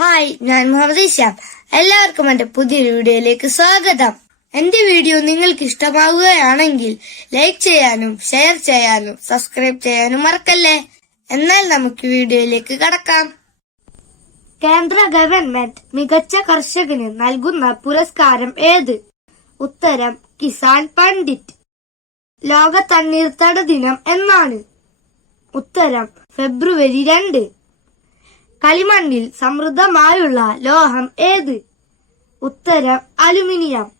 Hi ഞാൻ മുഹമ്മദ് ഇഷാം എല്ലാവർക്കും എന്റെ പുതിയൊരു വീഡിയോയിലേക്ക് സ്വാഗതം. എന്റെ വീഡിയോ നിങ്ങൾക്ക് ഇഷ്ടമാവുകയാണെങ്കിൽ ലൈക്ക് ചെയ്യാനും ഷെയർ ചെയ്യാനും സബ്സ്ക്രൈബ് ചെയ്യാനും മറക്കല്ലേ? എന്നാൽ നമുക്ക് വീഡിയോയിലേക്ക് കടക്കാം. കേന്ദ്ര ഗവൺമെന്റ് മികച്ച കർഷകന് നൽകുന്ന പുരസ്കാരം ഏത്? ഉത്തരം കിസാൻ പണ്ഡിറ്റ്. ലോക തണ്ണീർത്തട ദിനം എന്നാണ്. ഉത്തരം ഫെബ്രുവരി രണ്ട്. കളിമണ്ണിൽ സമൃദ്ധമായുള്ള ലോഹം ഏത്? ഉത്തരം അലുമിനിയം.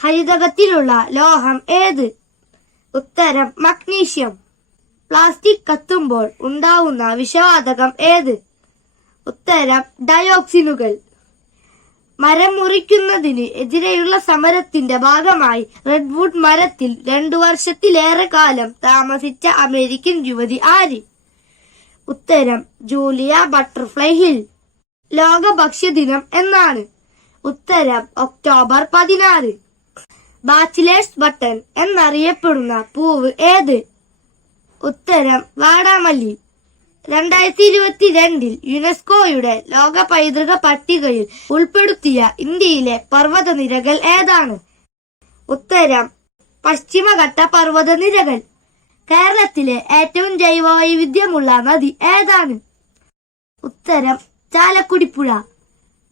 ഹരിതകത്തിലുള്ള ലോഹം ഏത്? ഉത്തരം മഗ്നീഷ്യം. പ്ലാസ്റ്റിക് കത്തുമ്പോൾ ഉണ്ടാവുന്ന വിഷവാതകം ഏത്? ഉത്തരം ഡയോക്സിനുകൾ. മരം മുറിക്കുന്നതിന് എതിരെയുള്ള സമരത്തിന്റെ ഭാഗമായി റെഡ്വുഡ് മരത്തിൽ രണ്ടു വർഷത്തിലേറെ കാലം താമസിച്ച അമേരിക്കൻ യുവതി ആര്? ഉത്തരം ജൂലിയ ബട്ടർഫ്ലൈ ഹിൽ. ലോക ഭക്ഷ്യദിനം എന്നാണ്. ഉത്തരം ഒക്ടോബർ പതിനാറ്. ബാച്ചിലേഴ്സ് ബട്ടൺ എന്നറിയപ്പെടുന്ന പൂവ് ഏത്? ഉത്തരം വാടാമല്ലി. രണ്ടായിരത്തി ഇരുപത്തി രണ്ടിൽ യുനെസ്കോയുടെ ലോക പൈതൃക പട്ടികയിൽ ഉൾപ്പെടുത്തിയ ഇന്ത്യയിലെ പർവതനിരകൾ ഏതാണ്? ഉത്തരം പശ്ചിമഘട്ട പർവതനിരകൾ. കേരളത്തിലെ ഏറ്റവും ജൈവവൈവിധ്യമുള്ള നദി ഏതാണ്? ഉത്തരം ചാലക്കുടിപ്പുഴ.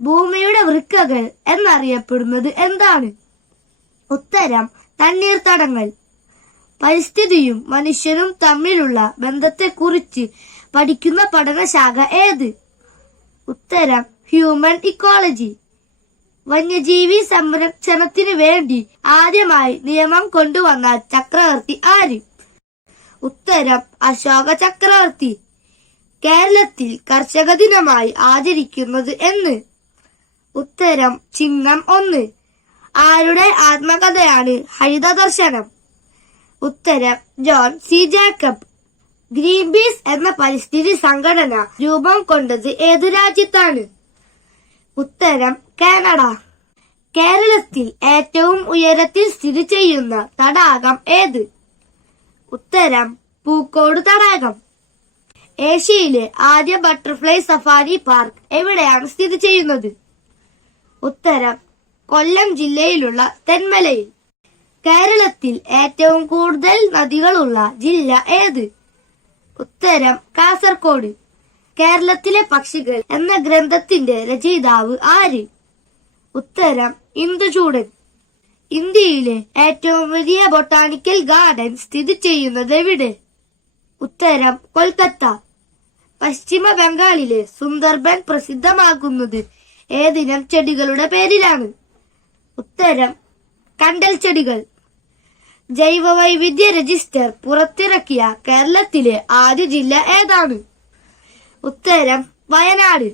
ഭൂമിയുടെ വൃക്കകൾ എന്നറിയപ്പെടുന്നത് എന്താണ്? ഉത്തരം തണ്ണീർത്തടങ്ങൾ. പരിസ്ഥിതിയും മനുഷ്യനും തമ്മിലുള്ള ബന്ധത്തെക്കുറിച്ച് പഠിക്കുന്ന പഠനശാഖ ഏത്? ഉത്തരം ഹ്യൂമൻ ഇക്കോളജി വന്യജീവി സംരക്ഷണത്തിന് വേണ്ടി ആദ്യമായി നിയമം കൊണ്ടുവന്ന ചക്രവർത്തി ആര്? ഉത്തരം അശോക ചക്രവർത്തി. കേരളത്തിൽ കർഷക ദിനമായി ആചരിക്കുന്നത് എന്ന്. ഉത്തരം ചിങ്ങം ഒന്ന്. ആരുടെ ആത്മകഥയാണ് ഹരിത ദർശനം ഉത്തരം John C Jacob. Greenpeace എന്ന പരിസ്ഥിതി സംഘടന രൂപം കൊണ്ടത് ഏതു രാജ്യത്താണ്? ഉത്തരം കാനഡ. കേരളത്തിൽ ഏറ്റവും ഉയരത്തിൽ സ്ഥിതി ചെയ്യുന്ന തടാകം ഏത്? ഉത്തരം പൂക്കോട് തടാകം. ഏഷ്യയിലെ ആദ്യ ബട്ടർഫ്ലൈ സഫാരി പാർക്ക് എവിടെയാണ് സ്ഥിതി ചെയ്യുന്നത്? ഉത്തരം കൊല്ലം ജില്ലയിലുള്ള തെന്മലയിൽ. കേരളത്തിൽ ഏറ്റവും കൂടുതൽ നദികളുള്ള ജില്ല ഏത്? ഉത്തരം കാസർഗോഡ് കേരളത്തിലെ പക്ഷികൾ എന്ന ഗ്രന്ഥത്തിന്റെ രചയിതാവ് ആര്? ഉത്തരം ഇന്ദുചൂടൻ. ഇന്ത്യയിലെ ഏറ്റവും വലിയ ബൊട്ടാണിക്കൽ ഗാർഡൻ സ്ഥിതി ചെയ്യുന്നത് എവിടെ? ഉത്തരം കൊൽക്കത്ത. പശ്ചിമ ബംഗാളിലെ സുന്ദർബൻ പ്രസിദ്ധമാകുന്നത് ഏതിനം ചെടികളുടെ പേരിലാണ്. ഉത്തരം കണ്ടൽ ചെടികൾ. ജൈവവൈവിധ്യ രജിസ്റ്റർ പുറത്തിറക്കിയ കേരളത്തിലെ ആദ്യ ജില്ല ഏതാണ്? ഉത്തരം വയനാട്.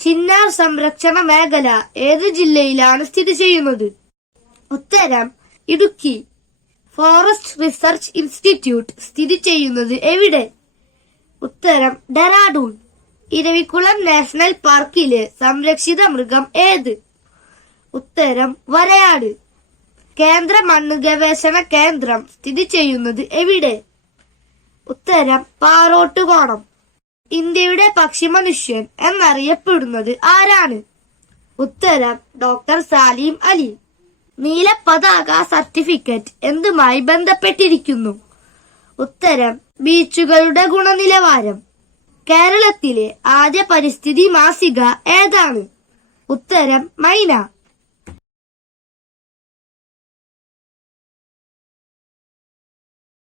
ചിന്നാർ സംരക്ഷണ മേഖല ഏത് ജില്ലയിലാണ് സ്ഥിതി ചെയ്യുന്നത്? ഉത്തരം. ഇടുക്കി. ഫോറസ്റ്റ് റിസർച്ച് ഇൻസ്റ്റിറ്റ്യൂട്ട് സ്ഥിതി ചെയ്യുന്നത് എവിടെ? ഉത്തരം ഡെറാഡൂൺ. ഇരവിക്കുളം നാഷണൽ പാർക്കിലെ സംരക്ഷിത മൃഗം ഏത്? ഉത്തരം വരയാട്. കേന്ദ്ര മണ്ണ് ഗവേഷണ കേന്ദ്രം സ്ഥിതി ചെയ്യുന്നത് എവിടെ? ഉത്തരം പാറോട്ടുകോണം. ഇന്ത്യയുടെ പക്ഷിമനുഷ്യൻ എന്നറിയപ്പെടുന്നത് ആരാണ്? ഉത്തരം ഡോക്ടർ സാലിം അലി. നീല പതാക സർട്ടിഫിക്കറ്റ് എന്തുമായി ബന്ധപ്പെട്ടിരിക്കുന്നു? ഉത്തരം ബീച്ചുകളുടെ ഗുണനിലവാരം. കേരളത്തിലെ ആദ്യ പരിസ്ഥിതി മാസിക ഏതാണ്? ഉത്തരം മൈന.